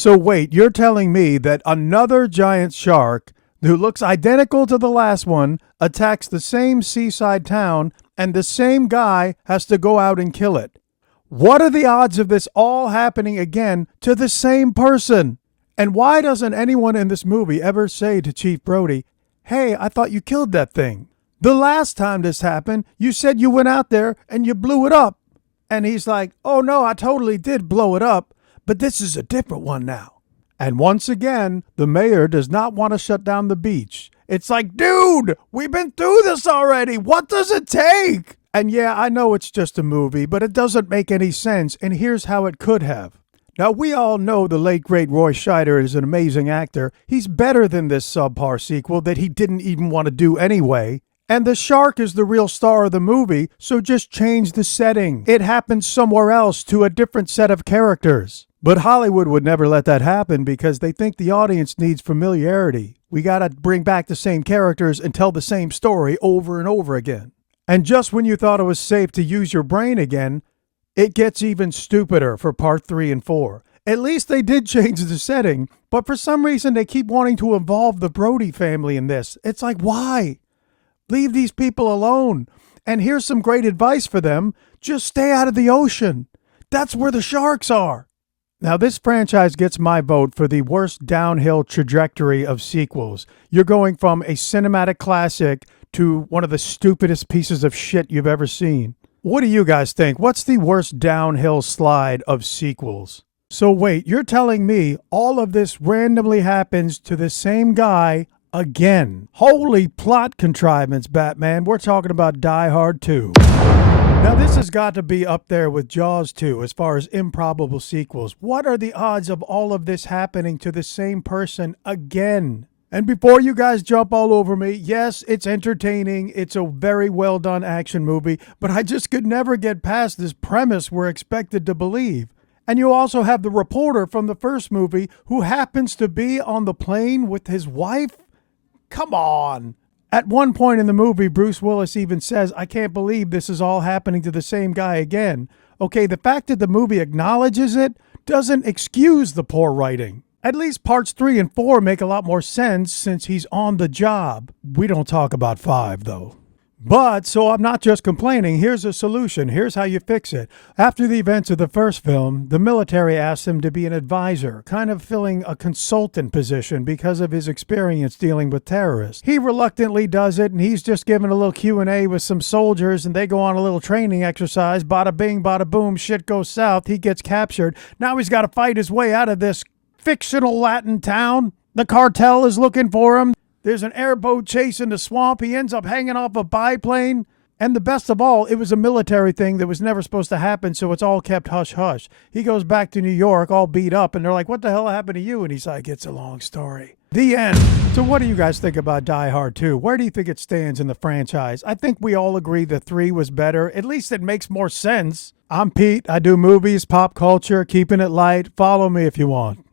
So wait, you're telling me that another giant shark who looks identical to the last one attacks the same seaside town and the same guy has to go out and kill it? What are the odds of this all happening again to the same person? And why doesn't anyone in this movie ever say to Chief Brody, "Hey, I thought you killed that thing. The last time this happened, you said you went out there and you blew it up." And he's like, "Oh no, I totally did blow it up, but this is a different one now." And once again, the mayor does not want to shut down the beach. It's like, dude, we've been through this already. What does it take? And yeah, I know it's just a movie, but it doesn't make any sense, and here's how it could have. Now, we all know the late, great Roy Scheider is an amazing actor. He's better than this subpar sequel that he didn't even want to do anyway. And the shark is the real star of the movie, so just change the setting. It happens somewhere else to a different set of characters. But Hollywood would never let that happen because they think the audience needs familiarity. We gotta bring back the same characters and tell the same story over and over again. And just when you thought it was safe to use your brain again, it gets even stupider for part 3 and 4. At least they did change the setting, but for some reason they keep wanting to involve the Brody family in this. It's like, why? Leave these people alone. And here's some great advice for them. Just stay out of the ocean. That's where the sharks are. Now, this franchise gets my vote for the worst downhill trajectory of sequels. You're going from a cinematic classic to one of the stupidest pieces of shit you've ever seen. What do you guys think? What's the worst downhill slide of sequels? So wait, you're telling me all of this randomly happens to the same guy again? Holy plot contrivance, Batman. We're talking about Die Hard 2. Now, this has got to be up there with Jaws 2 as far as improbable sequels. What are the odds of all of this happening to the same person again? And before you guys jump all over me, yes, it's entertaining. It's a very well done action movie, but I just could never get past this premise we're expected to believe. And you also have the reporter from the first movie who happens to be on the plane with his wife. Come on. At one point in the movie, Bruce Willis even says, "I can't believe this is all happening to the same guy again." Okay, the fact that the movie acknowledges it doesn't excuse the poor writing. At least parts 3 and 4 make a lot more sense since he's on the job. We don't talk about 5, though. But, so I'm not just complaining, here's a solution. Here's how you fix it. After the events of the first film, the military asked him to be an advisor, kind of filling a consultant position because of his experience dealing with terrorists. He reluctantly does it, and he's just given a little Q&A with some soldiers, and they go on a little training exercise. Bada bing, bada boom, shit goes south. He gets captured. Now he's got to fight his way out of this fictional Latin town. The cartel is looking for him. There's an airboat chasing the swamp. He ends up hanging off a biplane. And the best of all, it was a military thing that was never supposed to happen, so it's all kept hush-hush. He goes back to New York all beat up, and they're like, "What the hell happened to you?" And he's like, "It's a long story." The end. So what do you guys think about Die Hard 2? Where do you think it stands in the franchise? I think we all agree the 3 was better. At least it makes more sense. I'm Pete. I do movies, pop culture, keeping it light. Follow me if you want.